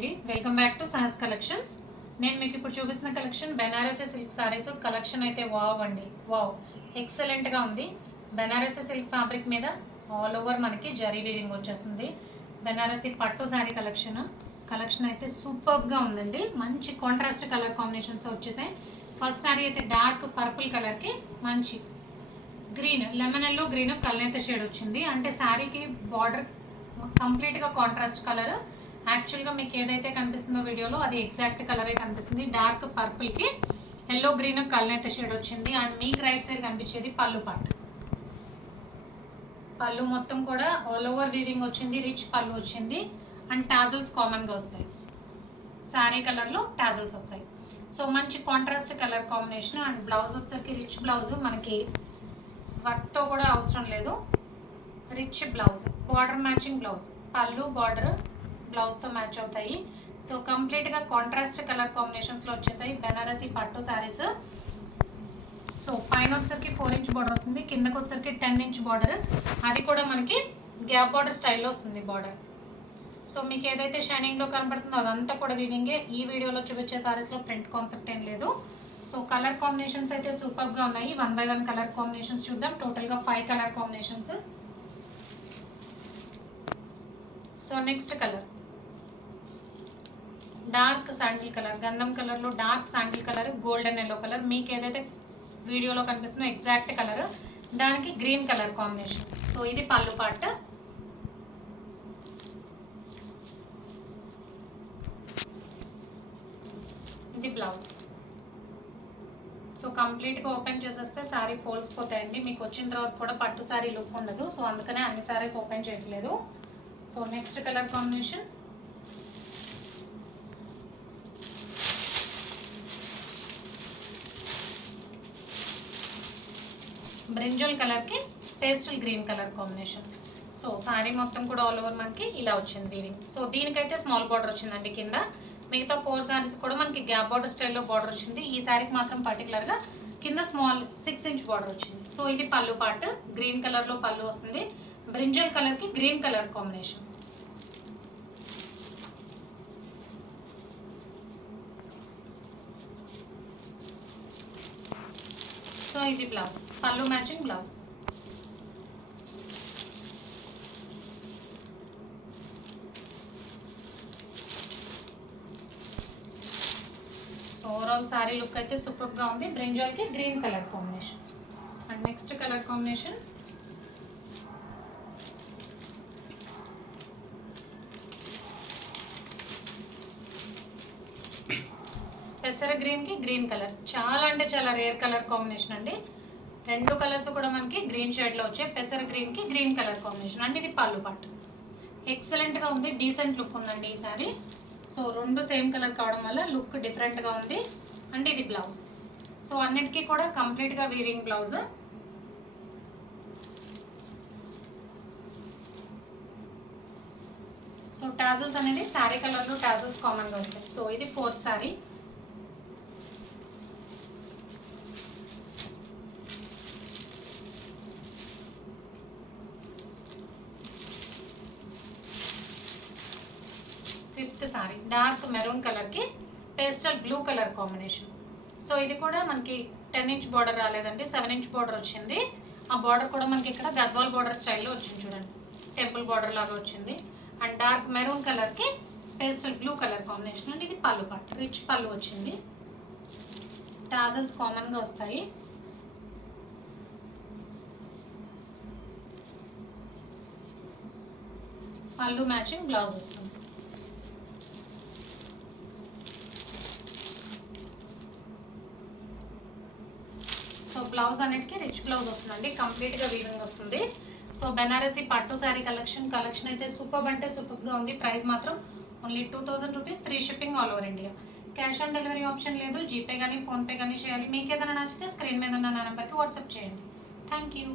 అండి, welcome back to Sahas collections. నేను మీకు ఇప్పుడు చూపిస్తున్న collection Banarasi silk saris collection అయితే వావ్ అండి, వావ్ ఎక్సలెంట్గా ఉంది. బెనారసీ సిల్క్ ఫ్యాబ్రిక్ మీద ఆల్ ఓవర్ మనకి జరీ వీవింగ్ వచ్చేస్తుంది. బెనారసీ పట్టు శారీ కలెక్షన్ అయితే సూపర్గా ఉందండి. మంచి కాంట్రాస్ట్ కలర్ కాంబినేషన్స్ వచ్చేసాయి. ఫస్ట్ శారీ అయితే డార్క్ పర్పుల్ కలర్కి మంచి గ్రీన్, లెమన్ ఎల్లో గ్రీన్ కల్నేత షేడ్ వచ్చింది. అంటే శారీకి బార్డర్ కంప్లీట్గా కాంట్రాస్ట్ కలర్. యాక్చువల్గా మీకు ఏదైతే కనిపిస్తుందో వీడియోలో అది ఎగ్జాక్ట్ కలరే కనిపిస్తుంది. డార్క్ పర్పుల్కి ఎల్లో గ్రీన్ కల్నేత షేడ్ వచ్చింది. అండ్ మీకు రైట్ సైడ్ కనిపించేది పళ్ళు పార్ట్. పళ్ళు మొత్తం కూడా ఆల్ ఓవర్ వీవింగ్ వచ్చింది, రిచ్ పళ్ళు వచ్చింది. అండ్ టాజల్స్ కామన్గా వస్తాయి, శారీ కలర్లో టాజల్స్ వస్తాయి. సో మంచి contrast colour combination. And blouse వచ్చేసరికి రిచ్ బ్లౌజ్, మనకి వర్క్తో కూడా అవసరం లేదు, rich blouse, border matching blouse. పళ్ళు బార్డర్ బ్లౌజ్తో మ్యాచ్ అవుతాయి. సో కంప్లీట్గా కాంట్రాస్ట్ కలర్ కాంబినేషన్స్లో వచ్చేసాయి బెనారసీ పట్టు శారీస్. సో పైన వచ్చేసరికి 4 ఇంచ్ బార్డర్ వస్తుంది, కిందకి వచ్చేసరికి 10 ఇంచ్ బార్డర్. అది కూడా మనకి గ్యాప్ బార్డర్ స్టైల్లో వస్తుంది బార్డర్. సో మీకు ఏదైతే షైనింగ్లో కనబడుతుందో అదంతా కూడా వీవింగే. ఈ వీడియోలో చూపించే శారీస్లో ప్రింట్ కాన్సెప్ట్ ఏం లేదు. సో కలర్ కాంబినేషన్స్ అయితే సూపర్గా ఉన్నాయి. 1 by 1 కలర్ కాంబినేషన్స్ చూద్దాం. టోటల్గా 5 colour combinations. So next colour dark sandal colour, గంధం కలర్లో dark sandal colour, golden yellow colour. మీకు ఏదైతే వీడియోలో కనిపిస్తుందో ఎగ్జాక్ట్ కలర్, దానికి గ్రీన్ కలర్ కాంబినేషన్. సో ఇది పళ్ళు పార్ట్. ఇది బ్లౌజ్. సో కంప్లీట్గా ఓపెన్ చేసేస్తే శారీ ఫోల్డ్స్ పోతాయండి. మీకు వచ్చిన తర్వాత కూడా పట్టు శారీ లుక్ ఉండదు. సో అందుకనే అన్ని శారీస్ ఓపెన్ చేయట్లేదు. So next colour combination brinjal కలర్కి pastel green colour combination. So sari మొత్తం కూడా ఆల్ ఓవర్ మనకి ఇలా వచ్చింది వీవింగ్. సో దీనికైతే స్మాల్ బార్డర్ వచ్చిందండి కింద. మిగతా 4 శారీస్ కూడా మనకి గ్యాప్ బార్డర్ స్టైల్లో బార్డర్ వచ్చింది. ఈ శారీకి మాత్రం పర్టికులర్గా కింద స్మాల్ 6 ఇంచ్ బార్డర్ వచ్చింది. సో ఇది పళ్ళు పార్ట్. గ్రీన్ కలర్లో పళ్ళు వస్తుంది, బ్రింజల్ కలర్కి గ్రీన్ కలర్ కాంబినేషన్. సో ఇది blouse, pallu matching blouse. So overall sari look అయితే సూపర్గా ఉంది. బ్రింజాల్కి green colour combination. And next colour combination పెసర గ్రీన్కి గ్రీన్ కలర్. చాలా అంటే చాలా రేర్ కలర్ కాంబినేషన్ అండి. 2 కలర్స్ కూడా మనకి గ్రీన్ షేడ్లో వచ్చాయి. పెసర గ్రీన్కి గ్రీన్ కలర్ కాంబినేషన్. అంటే ఇది పళ్ళు పార్ట్. ఎక్సలెంట్గా ఉంది, డీసెంట్ లుక్ ఉందండి ఈ సారీ. సో 2 సేమ్ కలర్ కావడం వల్ల లుక్ డిఫరెంట్గా ఉంది. అండ్ ఇది బ్లౌజ్. సో అన్నిటికీ కూడా కంప్లీట్గా వీవింగ్ బ్లౌజ్. సో టాజల్స్ అనేది శారీ కలర్లో టాజల్స్ కామన్గా వస్తాయి. సో ఇది 4th శారీ. ఫిఫ్త్ సారీ డార్క్ మెరూన్ కలర్కి pastel blue colour combination. So ఇది కూడా మనకి 10 ఇంచ్ బార్డర్ రాలేదండి, 7 ఇంచ్ బార్డర్ వచ్చింది. ఆ బార్డర్ కూడా మనకి ఇక్కడ గద్వాల్ బార్డర్ స్టైల్లో వచ్చింది చూడండి, టెంపుల్ బార్డర్ లాగా వచ్చింది. అండ్ డార్క్ మెరూన్ కలర్కి pastel blue colour combination. And ఇది పళ్ళు పార్ట్, రిచ్ పళ్ళు వచ్చింది. టాజల్స్ కామన్గా వస్తాయి. పళ్ళు మ్యాచింగ్ బ్లౌజ్ వస్తుంది. సో బ్లౌజ్ అన్నిటికీ రిచ్ బ్లౌజ్ వస్తుందండి, కంప్లీట్గా వీవింగ్ వస్తుంది. సో బెనారసీ పట్టు శారీ కలెక్షన్ అయితే సూపర్ అంటే సూపర్గా ఉంది. ప్రైస్ మాత్రం only 2000 rupees, free shipping all over India. Cash on delivery option లేదు, జీపే కానీ ఫోన్పే కానీ చేయాలి. మీకు ఏదైనా నచ్చితే స్క్రీన్ మీద ఉన్న నా నెంబర్కి వాట్సాప్ చేయండి. Thank you.